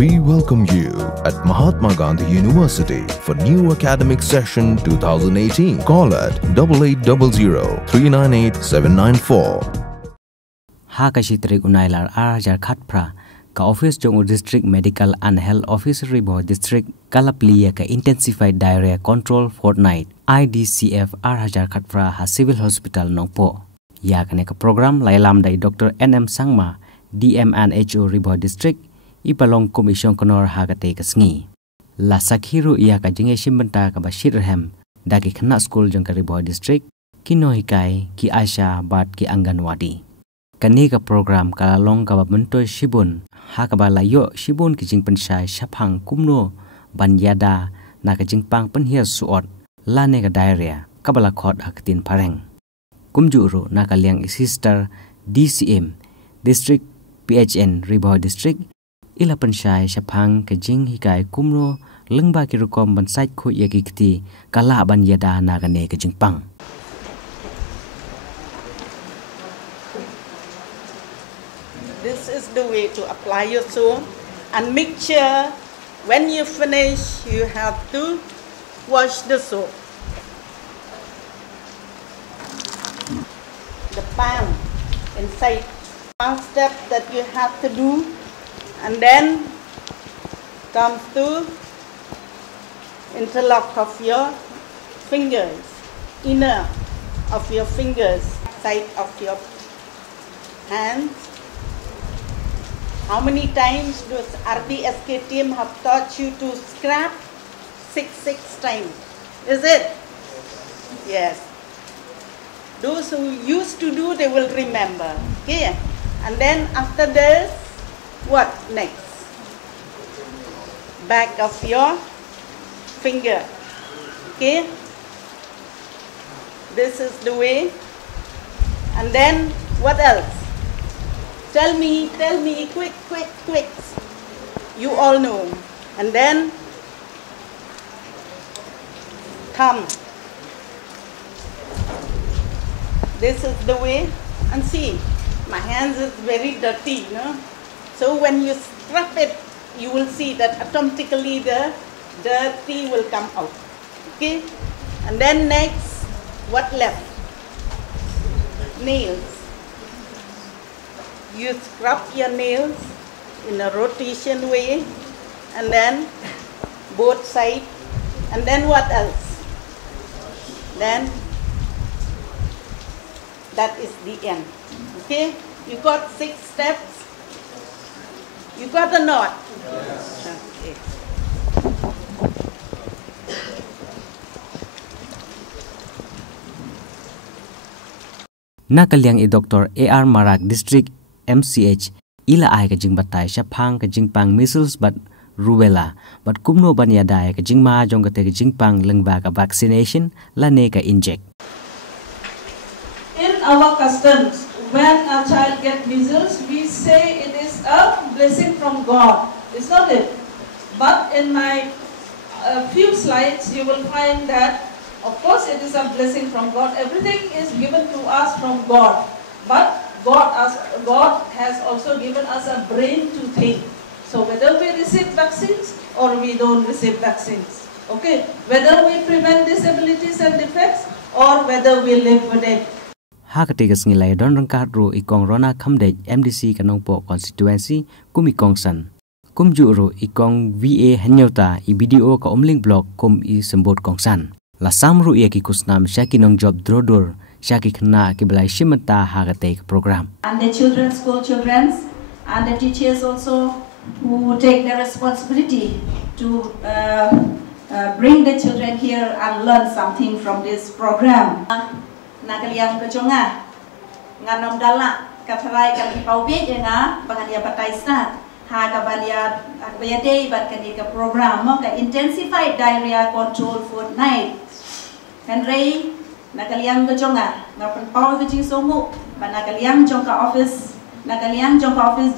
We welcome you at Mahatma Gandhi University for new academic session 2018. Call at 8800 398 794. Hakashitrik unailar arajar khatpra ka office jong district medical and health officer ribo district kalaplia ka intensified diarrhea control Fortnight IDCF arajar khatpra ha civil hospital nongpo ya kane ka program lailam dai Dr. NM Sangma DMNHO ribo district ipalong commission konor hagate kasngi la sakhiru ya ka jinge shimbanta ka bashir hem daki khana school jong ka ribo district kinohikai ki asha bat ki anganwadi kani ka program kalalong ka babunto shibun hakaba layo shibun ki jing pensai shaphang kumno banyada na ka jing pang penhia suot lane ka diarrhea kabala khot aktin pareng kumjuru na ka liang sister DCM district PHN Riboy district ila pensai shaphang ka jing hikai kumno lengba ki rukom bansai khu yagikti kala banyada na ka ne ka jing pang. This is the way to apply your soap, and make sure when you finish you have to wash the soap. The pan inside. One step that you have to do, and then comes to interlock of your fingers, inner of your fingers, side of your hands. How many times does RDSK team have taught you to scrap? Six times. Is it? Yes. Those who used to do, they will remember. Okay. And then after this, what next? Back of your finger. Okay. This is the way. And then what else? Tell me, quick. You all know. And then thumb. This is the way. And see, my hands is very dirty, no? So when you scrub it, you will see that automatically the dirty will come out. Okay? And then next, what left? Nails. You scrub your nails in a rotation way, and then both sides, and then what else? Then that is the end. Okay? You got 6 steps? You got a knot? Yes. Okay. Nakaliang Dr. AR Marak District MCH ila ay ka jing batay shaphang ka jing pang measles but rubella but kumno banyada ka jing ma jong ka te jing pang lengba ka vaccination lane ka inject. In our customs, when a child gets measles, we say it is a blessing from God. It's not it. But in my few slides, you will find that, of course, it is a blessing from God. Everything is given to us from God. But God has also given us a brain to think. So whether we receive vaccines or we don't receive vaccines, okay? Whether we prevent disabilities and defects or whether we live with it. Hakatigas ngilay don rangkat ro ikong rona khamdej MDC kanongpo constituency kumikong san kumjuro ikong VA hanyota i video ka omling block kum i sembot kongsan la samru ia ki kusnam shakinong job drodor shaki khna ki belai shimata hagate program and the school children and the teachers also who take the responsibility to bring the children here and learn something from this program. Nakaliang kejonga nganom dala katharai kan paubi nga bangania bataisa ha ka bania akbayade bat kan ka program mo ka Intensified Diarrhea Control Fortnight kanrei nakaliang kejonga ngapan pau ke jing somu banakaliang jong ka office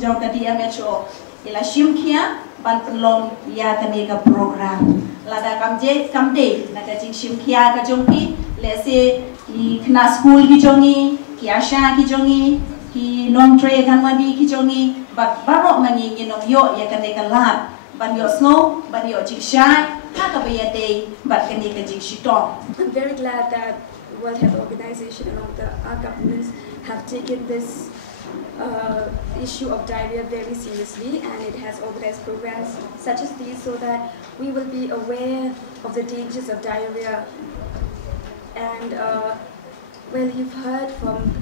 jong ka DMHO ila shimkia ban penlong ya kan ka program lada kamde naka jing shimkia ka jongpi lese ki kena school ki jongi, ki asha ki jongi, ki non tre kan wadi ki jongi, but barok mangi nginom yo ya kan dekan lab. but your snow, but your jig shy, day, but can make a jig shitong. I'm very glad that World Health Organization and all our governments have taken this issue of diarrhea very seriously, and it has organized programs such as these so that we will be aware of the dangers of diarrhea. And well, you've heard from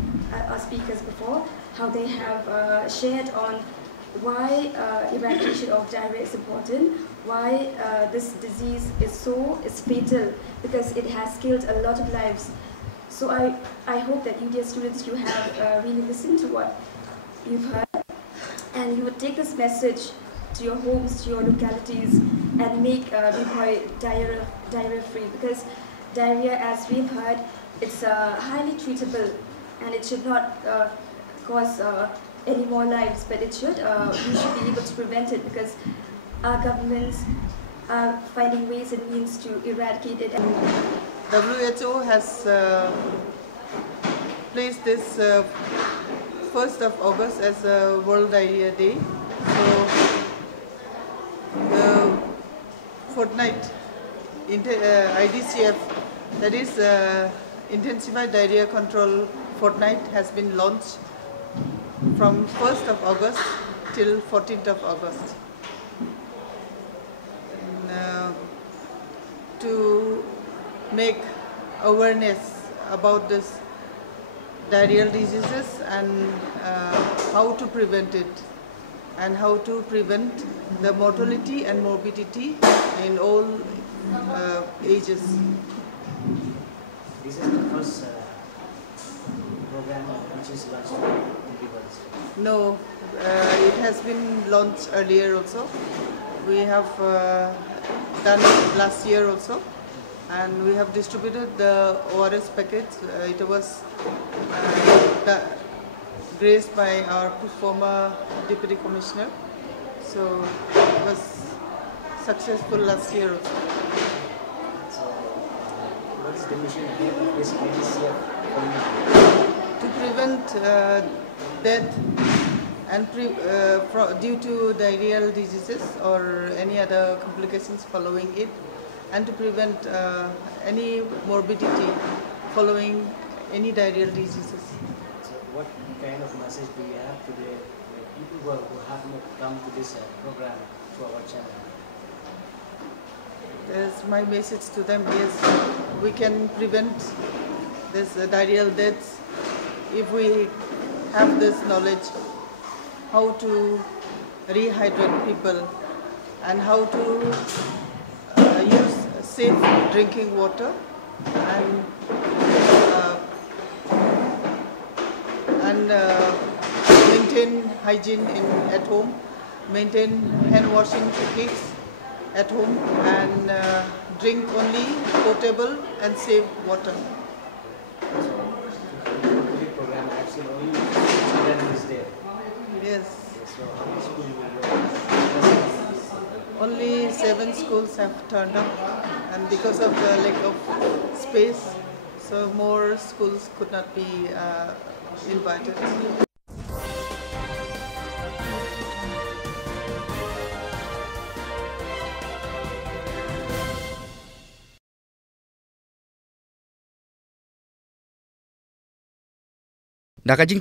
our speakers before how they have shared on why eradication of diarrhea is important, why this disease is fatal, because it has killed a lot of lives. So I hope that you dear students, you have really listened to what you've heard, and you would take this message to your homes, to your localities, and make Bhoi diarrhea free, because diarrhea, as we've heard, it's highly treatable, and it should not cause any more lives, but it should. We should be able to prevent it, because our governments are finding ways and means to eradicate it. WHO has placed this 1st of August as a World Diarrhea Day. So the Fortnight IDCF, that is Intensified Diarrhea Control Fortnight, has been launched from 1st of August till 14th of August. And, to make awareness about this diarrheal diseases and how to prevent it, and how to prevent the mortality and morbidity in all ages. This is the first program which is launched in Bhoi district. No, it has been launched earlier also. We have done it last year also, and we have distributed the ORS packets. It was graced by our former Deputy Commissioner, so it was successful last year also. So, what is the mission ahead of this IDCF to prevent death and due to diarrheal diseases or any other complications following it, and to prevent any morbidity following any diarrheal diseases. So what kind of message do you have to the people who have not come to this program, to our channel? My message to them is we can prevent this diarrheal deaths if we have this knowledge how to rehydrate people and how to use safe drinking water and maintain hygiene at home, maintain hand washing techniques at home, and drink only potable and safe water. The program actually only children is there. Yes. So how many schools will go? Only 7 schools have turned up, and because of the lack of space, so more schools could not be invited. Dakajing